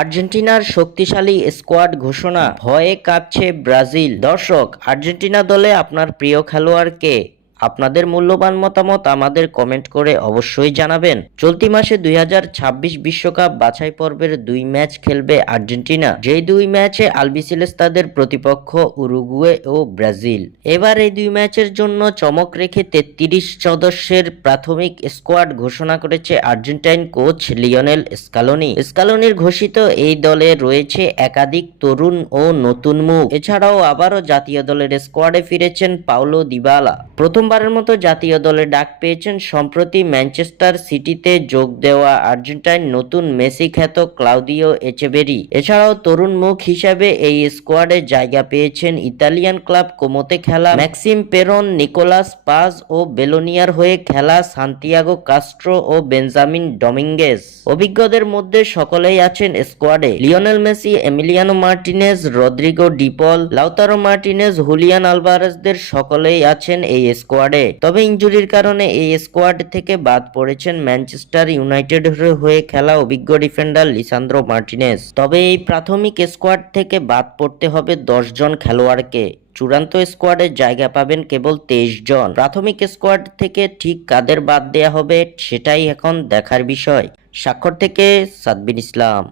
আর্জেন্টিনার শক্তিশালী স্কোয়াড ঘোষণা ভয়ে কাঁপছে ব্রাজিল। দর্শক আর্জেন্টিনা দলে আপনার প্রিয় খেলোয়াড় কে? আপনাদের মূল্যবান মতামত আমাদের কমেন্ট করে অবশ্যই জানাবেন। চলতি মাসে দুই বিশ্বকাপ বাছাই পর্বের দুই ম্যাচ খেলবে আর্জেন্টিনা। যেই দুই ম্যাচে আলবিসিলেস তাদের প্রতিপক্ষ উরুগুয়ে ও ব্রাজিল। এবার এই দুই ম্যাচের জন্য চমক রেখে তেত্রিশ সদস্যের প্রাথমিক স্কোয়াড ঘোষণা করেছে আর্জেন্টাইন কোচ লিওনেল স্কালোনি। স্কালোনির ঘোষিত এই দলে রয়েছে একাধিক তরুণ ও নতুন মুখ। এছাড়াও আবারও জাতীয় দলের স্কোয়াডে ফিরেছেন পাওলো দিবালা। প্রথমবারের মতো জাতীয় দলে ডাক পেয়েছেন। সম্প্রতি ম্যানচেস্টার সিটিতে যোগ দেওয়া আর্জেন্টাইন নতুন মেসি খ্যাত ক্লাউদিও এচেবেরি। এছাড়াও তরুণ মুখ হিসাবে এই স্কোয়াডে জায়গা পেয়েছেন ইতালিয়ান ক্লাব কোমোতে খেলা ম্যাক্সিম পেরন, নিকোলাস পাজ ও বেলোনিয়ার হয়ে খেলা সান্তিয়াগো কাস্ট্রো ও বেঞ্জামিন ডমিঙ্গেস। অভিজ্ঞদের মধ্যে সকলেই আছেন স্কোয়াডে। Lionel Messi, Emiliano Martinez, Rodrigo De Paul, Lautaro Martinez, Julian আলভারেজদের সকলেই আছেন এই স্কোয়াডে। তবে ইনজুরির কারণে এই স্কোয়াড থেকে বাদ পড়েছেন ম্যানচেস্টার ইউনাইটেড হয়ে খেলা অভিজ্ঞ ডিফেন্ডার লিসান্দ্রো মার্টিনেস। তবে এই প্রাথমিক স্কোয়াড থেকে বাদ পড়তে হবে জন খেলোয়াড়কে। চূড়ান্ত স্কোয়াডে জায়গা পাবেন কেবল তেইশ জন। প্রাথমিক স্কোয়াড থেকে ঠিক কাদের বাদ দেয়া হবে সেটাই এখন দেখার বিষয়। স্বাক্ষর থেকে সাদবিন ইসলাম।